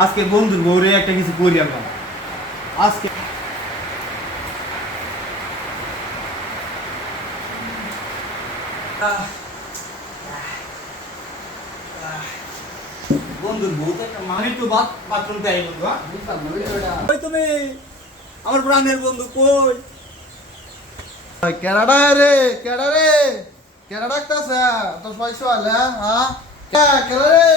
আজকে বন্ধুর বউরে একটা কিছু করি আমরা আজকে। বন্ধুর বউ তো একটা মানে একটু বাথরুম দেয় বন্ধু। কই তুমি আমার প্রাণের বন্ধু কই? কেডা রে কেডা রে কেডা ডাকতাছে তোর পয়সা আলে হ্যাঁ কেডা রে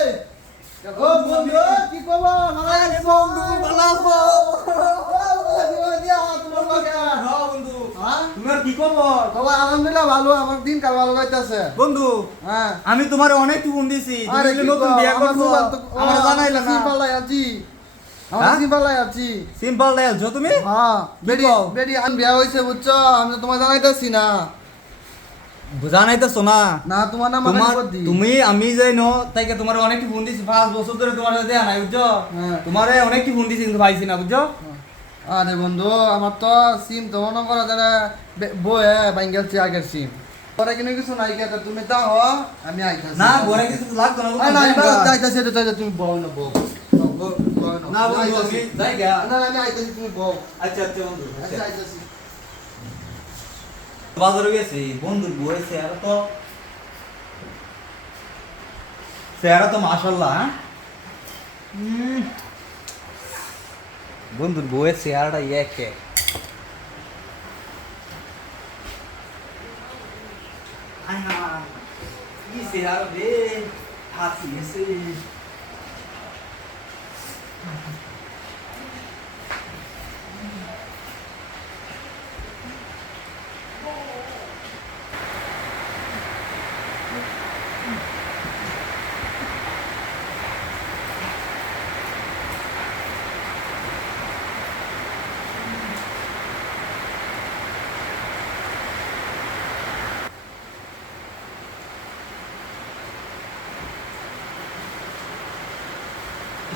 ও বন্ধু কি খবর আরে বন্ধু ভালো আছো? বন্ধু তোমার কি খবর? আলহামদুলিল্লাহ ভালো আমার দিন কাল ভালো যাইতাছে বন্ধু হ্যাঁ আমি তোমার অনেক ফোন দিছি, আরে তুমি নতুন বিয়ে করছো আমার জানাইলা না। সিম্পল আছি আমরা হ্যাঁ? সিম্পল আছি সিম্পল ডায়ালছো তুমি? হ্যাঁ বেডি কও? বেডি আমি বিয়া হইছে বুঝছো আমি তো তোমায় জানাইতাছি না জানাইতেছো না? না তোমার নাম তোমার আমি দি তুমি আমি যাই নো তাইকে তোমার অনেক ফোন দিছি, 5 বছর ধরে তোমার সাথে দেয়া নাই বুঝছো। হ্যাঁ। তোমারে অনেক ফোন দিছি কিন্তু পাইছি না বুঝছো। আরে বন্ধু আমার তো সিম তো মনে করো যারা বয়ে বাঙ্গালছি আগের সিম পরে কিনে কিছু নাই কে তুমি দাও আমি আইতাছি না ঘরে কিছু তো লাগতো না আরে না বুঝছো? যাইতাছি তো যাইতাছি তুমি বউ না বউ না বন্ধু আমি যাই গা। না আমি আইতাছি তুমি বউ আচ্ছা আচ্ছা বন্ধু আচ্ছা আইতাছি বাজারে গেছি বন্ধুর বউয়ের চেহারা তো মাশাআল্লাহ। হ্যাঁ বন্ধুর বউয়ের চেহারাটা একে কি চেহারা রে হাসি এসে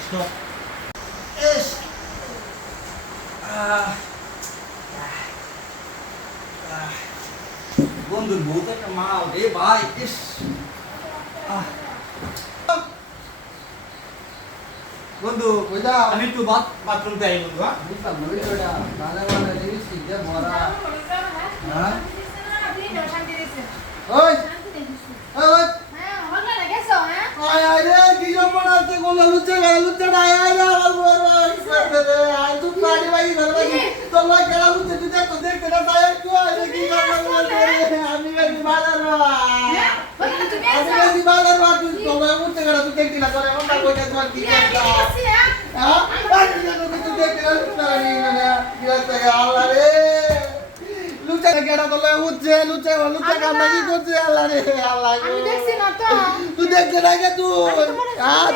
Stop. Ish. বন্ধুর বউ তো একটা মাল রে ভাই। ইস বন্ধু কই যাও? আমি একটু বাথরুম যাই বন্ধু। হ্যাঁ বুঝতাম না ওইটা নালে মানে জিনিস কি দে ভরা হ্যাঁ ওই ওই আয় আয় রে কি জন্য আছে গোলা লুচে আয় আয় রে আমার বড় আইছে রে আয় তুই পানি ভাই ধর ভাই তোর লা কেডা লুচে তুই দেখ কেডা তাই একটু আয় কি করব আমি বেশি বাজার আমি বেশি বাজার তুই তোর মুতে কেডা তুই দেখতি না তোর এমন না কইতা তোমার কি করতা হ্যাঁ তুই দেখতি না তুই মানে কি হচ্ছে আল্লাহ রে লুচে কেডা তোর লুচে কান্না কি করছে আল্লাহ রে আল্লাহ আমি দেখছি না তো তুই দেখতে না কে তুই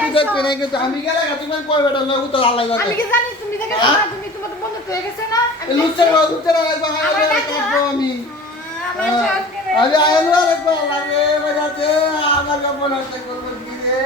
তুই দেখতে না কে আমি গেলে তুমি কই বেটা না উত্তর আল্লাহ জানে আমি কি জানি তুমি দেখেছো না তুমি তোমার বন্ধু পেয়ে গেছে না লুচে লাগবে কাটবো আমি আমি আয়ালু আর আল্লাহ রে বাজাতে আমার মনে হচ্ছে করব কি রে